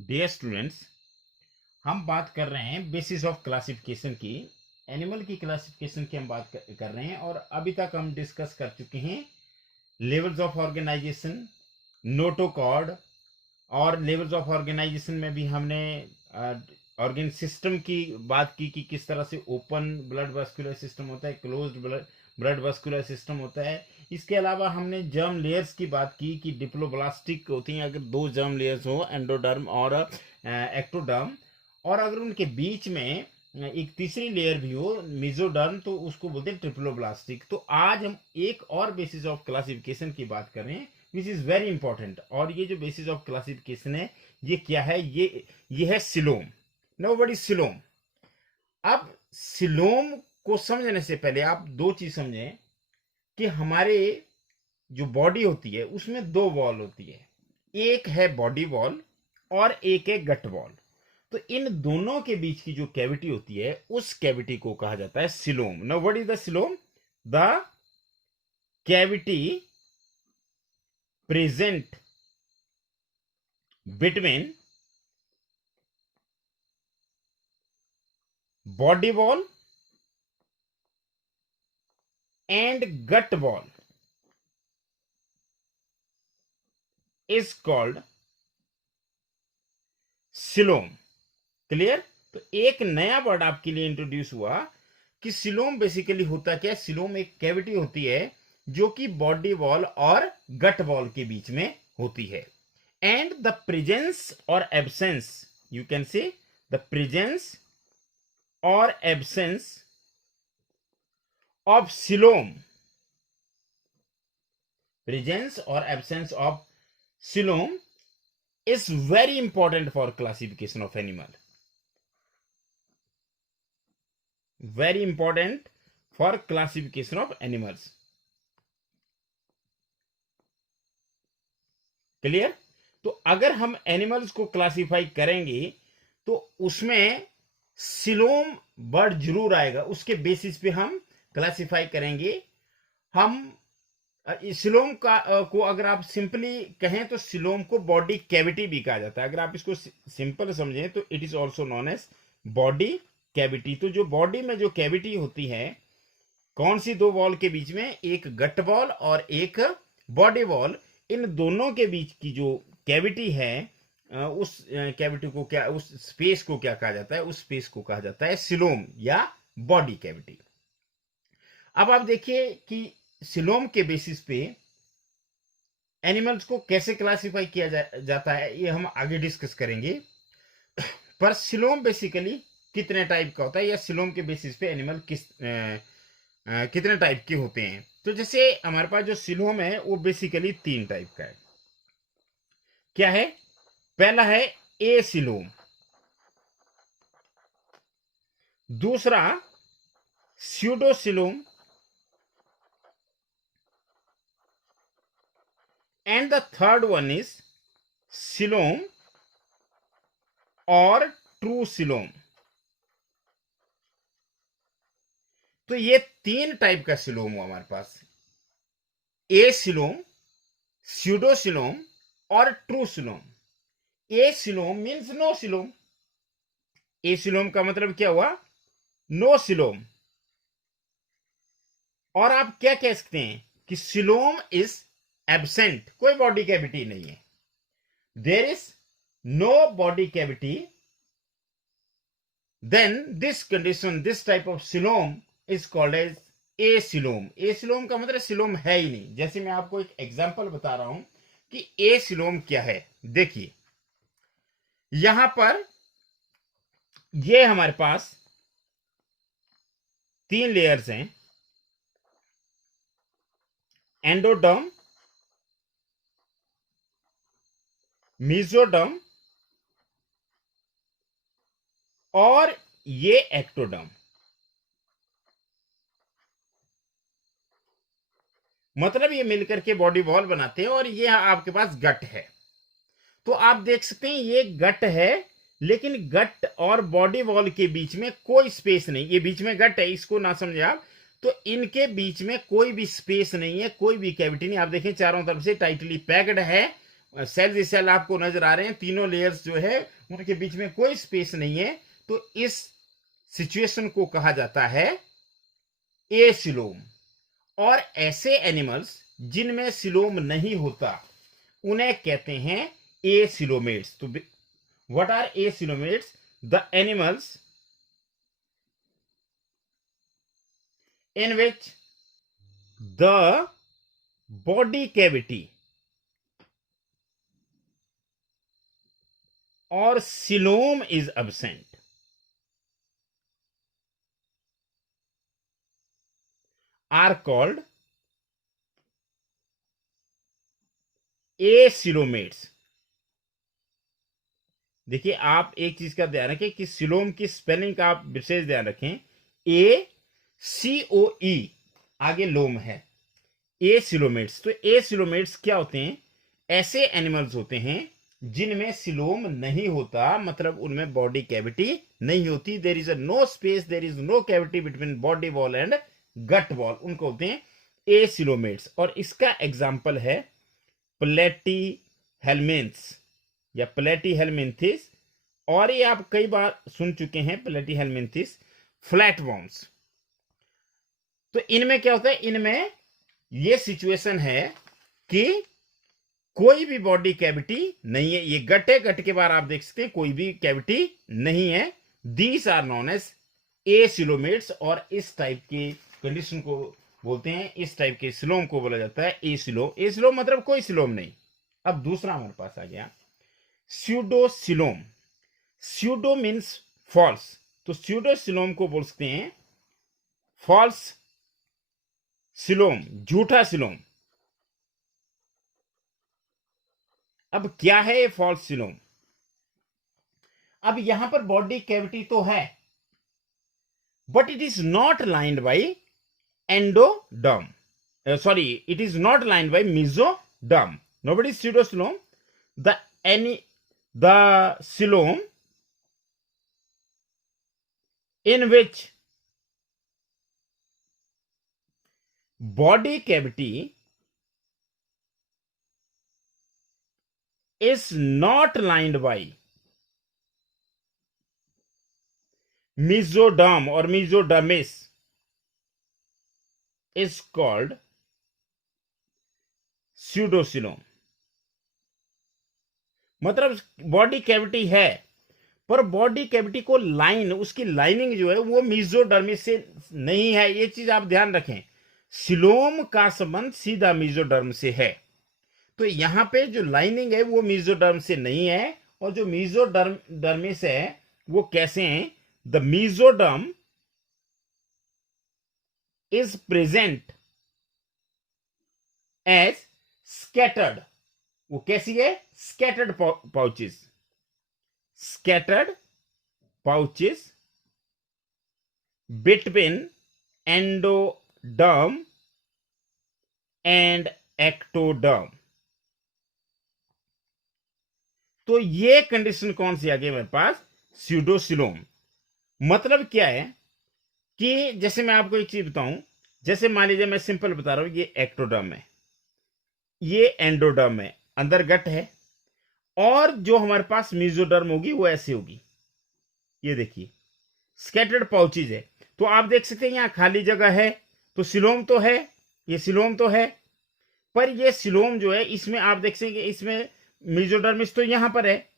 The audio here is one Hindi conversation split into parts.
डियर स्टूडेंट्स, हम बात कर रहे हैं बेसिस ऑफ क्लासिफिकेशन की। एनिमल की क्लासिफिकेशन की हम बात कर रहे हैं और अभी तक हम डिस्कस कर चुके हैं लेवल्स ऑफ ऑर्गेनाइजेशन, नोटोकॉर्ड, और लेवल्स ऑफ ऑर्गेनाइजेशन में भी हमने ऑर्गेन सिस्टम की बात की कि किस तरह से ओपन ब्लड वस्कुलर सिस्टम होता है, क्लोज्ड ब्लड वस्कुलर सिस्टम होता है। इसके अलावा हमने जर्म लेयर्स की बात की कि डिप्लोब्लास्टिक होती हैं अगर दो जर्म लेयर्स हो, एंडोडर्म और एक्टोडर्म, और अगर उनके बीच में एक तीसरी लेयर भी हो, मिजोडर्म, तो उसको बोलते हैं ट्रिप्लोब्लास्टिक। तो आज हम एक और बेसिस ऑफ क्लासिफिकेशन की बात कर रहे हैं विच इज वेरी इंपॉर्टेंट। और ये जो बेसिस ऑफ क्लासिफिकेशन है ये क्या है? ये है सिलोम। नो बड़ी सिलोम। अब सिलोम को समझने से पहले आप दो चीज समझें कि हमारे जो बॉडी होती है उसमें दो वॉल होती है, एक है बॉडी वॉल और एक है गट वॉल। तो इन दोनों के बीच की जो कैविटी होती है उस कैविटी को कहा जाता है coelom. Now what is the coelom? The cavity present between body wall and gut wall is called coelom. Clear? तो एक नया वर्ड आपके लिए इंट्रोड्यूस हुआ कि सिलोम बेसिकली होता क्या है। सिलोम एक कैविटी होती है जो कि बॉडी वॉल और गट वॉल के बीच में होती है। एंड द प्रेजेंस और absence, you can say the presence और एब्सेंस ऑफ सिलोम, प्रेजेंस और absence of coelom is very important for classification of animal. Very important for classification of animals. Clear? तो अगर हम एनिमल्स को क्लासिफाई करेंगे तो उसमें सिलोम वर्ड जरूर आएगा, उसके बेसिस पे हम क्लासिफाई करेंगे। हम सिलोम को अगर आप सिंपली कहें तो सिलोम को बॉडी कैविटी भी कहा जाता है। अगर आप इसको सिंपल समझें तो it is also known as body cavity. तो जो बॉडी में जो कैविटी होती है, कौन सी दो वॉल के बीच में? एक गट वॉल और एक बॉडी वॉल। इन दोनों के बीच की जो कैविटी है उस कैविटी को क्या, उस स्पेस को क्या कहा जाता है? उस स्पेस को कहा जाता है सिलोम या बॉडी कैविटी। अब आप देखिए कि सिलोम के बेसिस पे एनिमल्स को कैसे क्लासिफाई किया जाता है, ये हम आगे डिस्कस करेंगे। पर सिलोम बेसिकली कितने टाइप का होता है या सिलोम के बेसिस पे एनिमल कितने टाइप के होते हैं? तो जैसे हमारे पास जो सिलोम है वो बेसिकली तीन टाइप का है। क्या है? पहला है ए सिलोम, दूसरा स्यूडोसिलोम, and the third one is coelom और ट्रू सिलोम। तो ये तीन टाइप का सिलोम हुआ हमारे पास, ए सिलोम, स्यूडोसिलोम और true coelom. Acoelom means no coelom. Acoelom का मतलब क्या हुआ? No coelom. और आप क्या कह सकते हैं कि सिलोम इज एब्सेंट, कोई बॉडी कैविटी नहीं है, there is no body cavity, then this condition, this type of coelom is called as acoelom. Acoelom का मतलब सिलोम है ही नहीं। जैसे मैं आपको एक एग्जांपल बता रहा हूं कि ए सिलोम क्या है। देखिए यहां पर ये हमारे पास तीन लेयर्स हैं, एंडोडर्म, मेसोडर्म और ये एक्टोडर्म। मतलब ये मिलकर के बॉडी वॉल बनाते हैं और ये आपके पास गट है। तो आप देख सकते हैं ये गट है, लेकिन गट और बॉडी वॉल के बीच में कोई स्पेस नहीं। ये बीच में गट है, इसको ना समझे आप। तो इनके बीच में कोई भी स्पेस नहीं है, कोई भी कैविटी नहीं। आप देखें चारों तरफ से टाइटली पैक्ड है सेल सेल आपको नजर आ रहे हैं, तीनों लेयर्स जो है उनके बीच में कोई स्पेस नहीं है, तो इस सिचुएशन को कहा जाता है एसिलोम। और ऐसे एनिमल्स जिनमें सिलोम नहीं होता उन्हें कहते हैं एसिलोमेट्स। तो what are acoelomates? The animals in which the body cavity or coelom is absent are called acoelomates। देखिए, आप एक चीज का ध्यान रखें कि सिलोम की स्पेलिंग का आप विशेष ध्यान रखें। ACOE आगे लोम है, एसिलोमेट्स। तो एसिलोमेट्स क्या होते हैं? ऐसे एनिमल्स होते हैं जिनमें सिलोम नहीं होता, मतलब उनमें बॉडी कैविटी नहीं होती। There is no space, there is no cavity between body wall and gut wall, उनको होते हैं एसिलोमेट्स। और इसका एग्जाम्पल है प्लेटीहेल्मिन्थ्स या प्लेटीहेल्मिन्थिस, और ये आप कई बार सुन चुके हैं, प्लेटीहेल्मिन्थिस फ्लैटवर्म्स। तो इनमें क्या होता है? इनमें ये सिचुएशन है कि कोई भी बॉडी कैविटी नहीं है, ये गट है, गट के बाहर आप देख सकते हैं कोई भी कैविटी नहीं है। These are known as acoelomates, और इस टाइप की कंडीशन को बोलते हैं, इस टाइप के सिलोम को बोला जाता है एसिलोम। एसिलोम मतलब कोई सिलोम नहीं। अब दूसरा हमारे पास आ गया स्यूडोसिलोम। स्यूडो मीन्स फॉल्स, तो स्यूडोसिलोम को बोल सकते हैं फॉल्स सिलोम, झूठा सिलोम। अब क्या है ये फॉल्स सिलोम? अब यहां पर बॉडी कैविटी तो है, but it is not lined by endoderm, sorry, it is not lined by mesoderm. Nobody स्यूडोसिलोम, the coelom in which body cavity is not lined by mesoderm or mesodermis is called pseudocoelom। मतलब बॉडी कैविटी है, पर बॉडी कैविटी को लाइन, उसकी लाइनिंग जो है वो मेसोडर्मिस से नहीं है। ये चीज आप ध्यान रखें, सिलोम का संबंध सीधा मेसोडर्म से है। तो यहां पे जो लाइनिंग है वो मेसोडर्म से नहीं है, और जो मेसोडर्मिस है वो कैसे हैं? The mesoderm is present as scattered. वो कैसी है? Scattered pouches, scattered pouches between endoderm and ectoderm। तो ये कंडीशन कौन सी आ गई मेरे पास? स्यूडोसिलोम। मतलब क्या है कि जैसे मैं आपको एक चीज बताऊं, जैसे मान लीजिए मैं सिंपल बता रहा हूं, ये एक्टोडर्म है, ये एंडोडर्म है, अंदर गट है, और जो हमारे पास मेसोडर्म होगी वो ऐसी होगी। ये देखिए स्कैटर्ड पाउचेज है, तो आप देख सकते हैं यहां खाली जगह है, तो सिलोम तो है, ये सिलोम तो है, पर ये सिलोम जो है इसमें आप देख सकते हैं इसमें मेसोडर्मिस तो यहां पर है,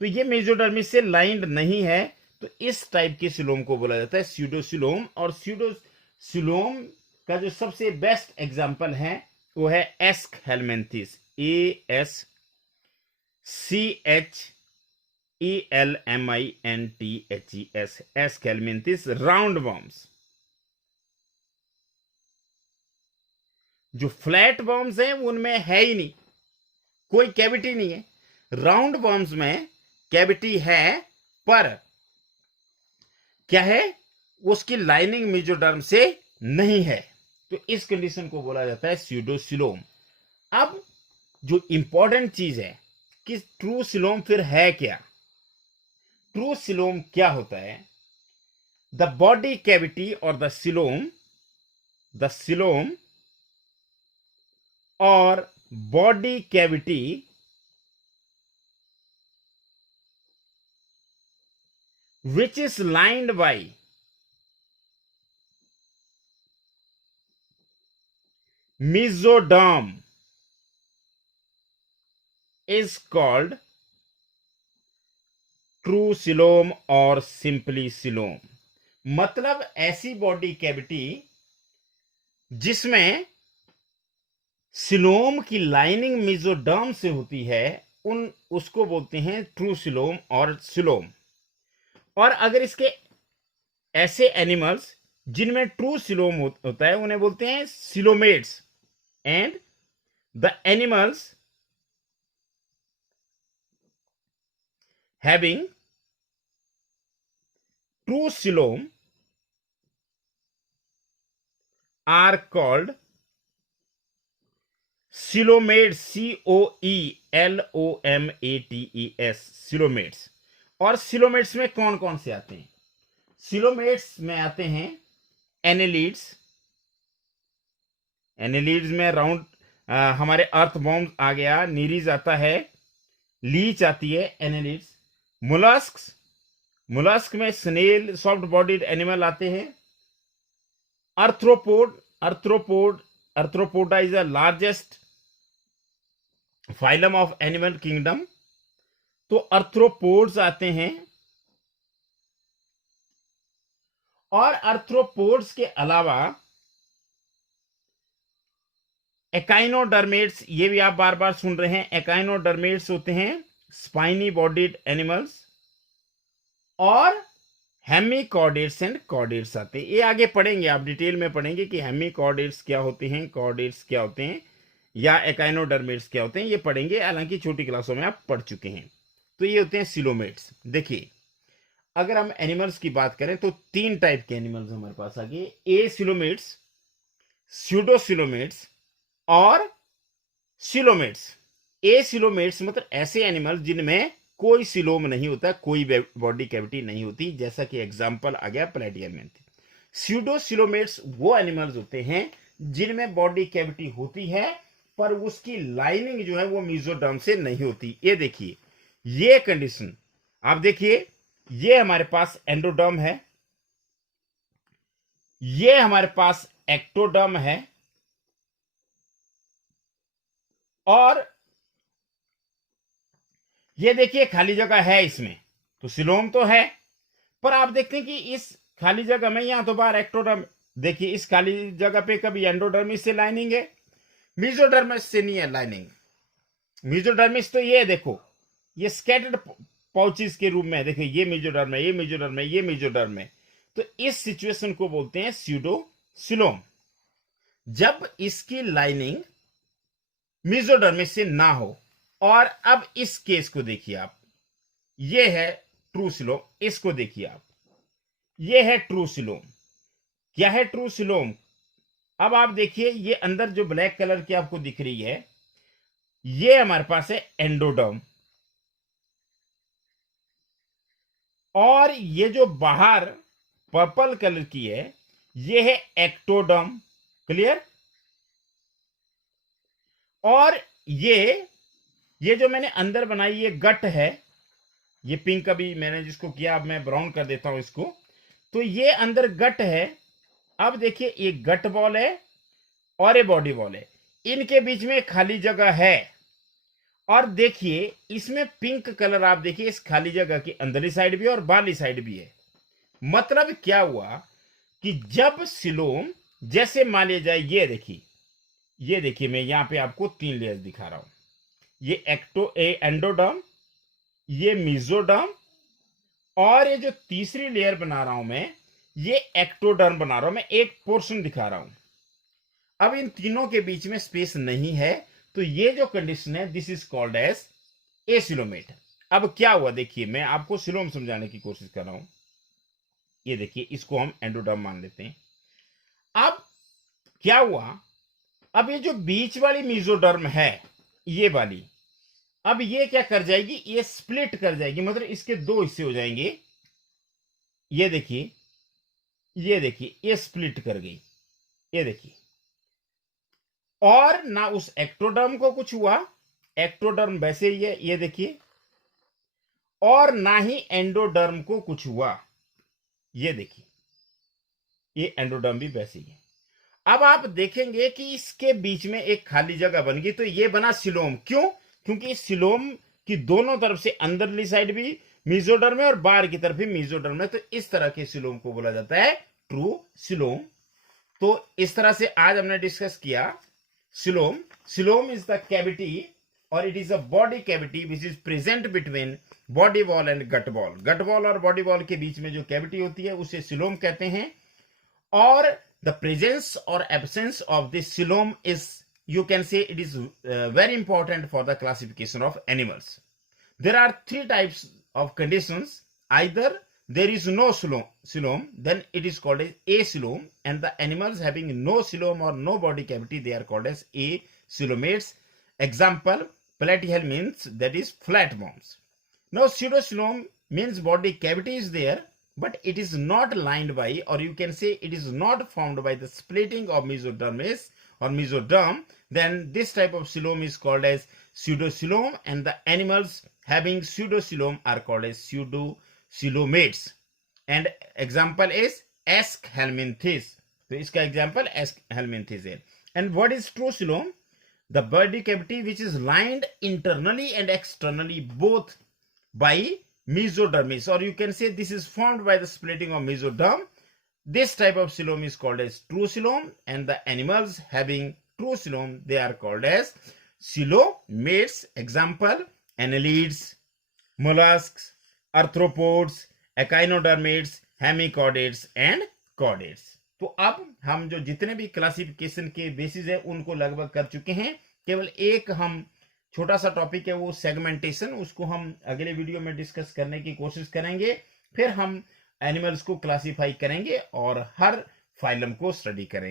तो ये मेसोडर्मिस से लाइंड नहीं है। तो इस टाइप के सिलोम को बोला जाता है स्यूडोसिलोम। और स्यूडोसिलोम का जो सबसे बेस्ट एग्जांपल है वो है aschelminthes, ASCHELMINTHES, aschelminthes round worms. जो फ्लैट वर्म्स हैं उनमें है ही नहीं, कोई कैविटी नहीं है। राउंड वर्म्स में कैविटी है, पर क्या है? उसकी लाइनिंग मेसोडर्म से नहीं है, तो इस कंडीशन को बोला जाता है स्यूडोसिलोम। अब जो इंपॉर्टेंट चीज है कि ट्रू सिलोम फिर है क्या? ट्रू सिलोम क्या होता है? द बॉडी कैविटी और द सिलोम और body cavity which is lined by mesoderm is called true coelom और सिंपली सिलोम। मतलब ऐसी बॉडी कैविटी जिसमें सिलोम की लाइनिंग मेसोडर्म से होती है, उसको बोलते हैं ट्रू सिलोम और सिलोम। और अगर इसके ऐसे एनिमल्स जिनमें ट्रू सिलोम होता है उन्हें बोलते हैं coelomates. And the animals having true coelom are called coelomates, coelomates, coelomates। और coelomates में कौन कौन से आते हैं? coelomates में आते हैं एनेलिड्स। एनेलिड्स में राउंड हमारे अर्थ बॉम्ब आ गया, नीरीज आता है, लीच आती है, एनेलिड्स। मोलस्क्स, मोलस्क में स्नेल, सॉफ्ट बॉडीड एनिमल आते हैं। Arthropod, Arthropoda is the largest phylum of animal kingdom, तो अर्थ्रोपोड्स आते हैं। और अर्थ्रोपोड्स के अलावा एकाइनोडर्मेट्स, ये भी आप बार बार सुन रहे हैं, एकाइनोडर्मेट्स होते हैं स्पाइनी बॉडीड एनिमल्स। और हेमिकॉर्डेट्स एंड कॉर्डेट्स आते हैं। ये आगे पढ़ेंगे, आप डिटेल में पढ़ेंगे कि हेमिकॉर्डेट्स क्या होते हैं, कॉर्डेट्स क्या होते हैं, या एकाइनोडर्मेट्स क्या होते हैं, ये पढ़ेंगे। हालांकि छोटी क्लासों में आप पढ़ चुके हैं। तो ये होते हैं सिलोमेट्स। देखिए, अगर हम एनिमल्स की बात करें तो 3 टाइप के एनिमल्स हमारे पास आ गए, ए सिलोमेट्स, स्यूडोसिलोमेट्स और सिलोमेट्स। ए सिलोमेट्स मतलब ऐसे एनिमल्स जिनमें कोई सिलोम नहीं होता, कोई बॉडी कैविटी नहीं होती, जैसा कि एग्जांपल आ गया प्लेटियलमेंथ। स्यूडोसिलोमेट्स वो एनिमल्स होते हैं जिनमें बॉडी कैविटी होती है पर उसकी लाइनिंग जो है वो मेसोडर्म से नहीं होती। ये देखिए, ये कंडीशन आप देखिए, ये हमारे पास एंडोडर्म है, ये हमारे पास एक्टोडर्म है, और ये देखिए खाली जगह है इसमें, तो सिलोम तो है, पर आप देखते हैं कि इस खाली जगह में यहां तो बाहर एक्टोडर्म, देखिए इस खाली जगह पे कभी एंडोडर्मिस से लाइनिंग है, मेसोडर्मिस से नहीं है लाइनिंग। मेसोडर्मिस तो ये देखो, ये स्कैटर्ड पाउचेस के रूप में, देखिए ये मेसोडर्म है, ये मेसोडर्म है, ये मेसोडर्म है। तो इस सिचुएशन को बोलते हैं स्यूडोसिलोम, जब इसकी लाइनिंग मेसोडर्मिस से ना हो। और अब इस केस को देखिए आप, ये है ट्रू सिलोम, इसको देखिए आप, ये है ट्रू सिलोम। क्या है ट्रू सिलोम? अब आप देखिए, ये अंदर जो ब्लैक कलर की आपको दिख रही है, ये हमारे पास है एंडोडर्म, और ये जो बाहर पर्पल कलर की है, ये है एक्टोडर्म। क्लियर? और ये जो मैंने अंदर बनाई ये गट है, ये पिंक अभी मैंने जिसको किया, अब मैं ब्राउन कर देता हूं इसको, तो ये अंदर गट है। अब देखिए, ये गट बॉल है और ये बॉडी बॉल है, इनके बीच में खाली जगह है। और देखिए इसमें पिंक कलर, आप देखिए इस खाली जगह की अंदरली साइड भी है और बाहरली साइड भी है। मतलब क्या हुआ कि जब सिलोम, जैसे मान लिया जाए, ये देखिए मैं यहां पे आपको 3 लेयर्स दिखा रहा हूं, ये एंडोडर्म, ये मेसोडर्म, और ये जो तीसरी लेयर बना रहा हूं मैं, ये एक्टोडर्म बना रहा हूं। मैं एक पोर्शन दिखा रहा हूं। अब इन तीनों के बीच में स्पेस नहीं है, तो ये जो कंडीशन है, this is called as acoelomate. अब क्या हुआ, देखिए मैं आपको सिलोम समझाने की कोशिश कर रहा हूं। ये देखिए, इसको हम एंडोडर्म मान लेते हैं। अब क्या हुआ, अब ये जो बीच वाली मेसोडर्म है, ये वाली, अब ये क्या कर जाएगी, ये स्प्लिट कर जाएगी, मतलब इसके 2 हिस्से हो जाएंगे। ये देखिए, ये देखिए, ये स्प्लिट कर गई, ये देखिए। और ना उस एक्टोडर्म को कुछ हुआ, एक्टोडर्म वैसे ही है, ये देखिए, और ना ही एंडोडर्म को कुछ हुआ, ये देखिए, ये एंडोडर्म भी वैसे ही है। अब आप देखेंगे कि इसके बीच में एक खाली जगह बन गई, तो ये बना सिलोम। क्यों? क्योंकि सिलोम की दोनों तरफ से अंदरली साइड भी मेसोडर्म है और बाहर की तरफ भी मेसोडर्म है, तो इस तरह के सिलोम को बोला जाता है ट्रू सिलोम। तो इस तरह से आज हमने डिस्कस किया coelom. Coelom is the cavity और it is a body cavity which is present between body wall and gut wall. Gut wall और बॉडी वॉल के बीच में जो कैविटी होती है उसे सिलोम कहते हैं। और the presence or absence of this coelom is, you can say, it is very important for the classification of animals. There are three types of conditions. Either there is no coelom, then it is called as acoelom, and the animals having no coelom or no body cavity, they are called as acoelomates. Example, platyhelminths, that is flat bones. Now pseudocoelom means body cavity is there, but it is not lined by, or you can say it is not formed by the splitting of mesodermis or mesoderm. Then this type of coelom is called as pseudocoelom, and the animals having pseudocoelom are called as pseudocoelomates. And example is Aschelminthes. तो इसका example Aschelminthes है. And what is true coelom? The body cavity which is lined internally and externally both by mesodermis, or you can say this is formed by the splitting of mesoderm. This type of coelom is called as true coelom, and the animals having true coelom, they are called as coelomates. Example, annelids, mollusks, arthropods, echinodermids, hemichordates and chordates. तो अब हम जो जितने भी क्लासिफिकेशन के बेसिस है उनको लगभग कर चुके हैं। केवल एक हम छोटा सा टॉपिक है, वो सेगमेंटेशन, उसको हम अगले वीडियो में डिस्कस करने की कोशिश करेंगे। फिर हम एनिमल्स को क्लासिफाई करेंगे और हर फाइलम को स्टडी करेंगे।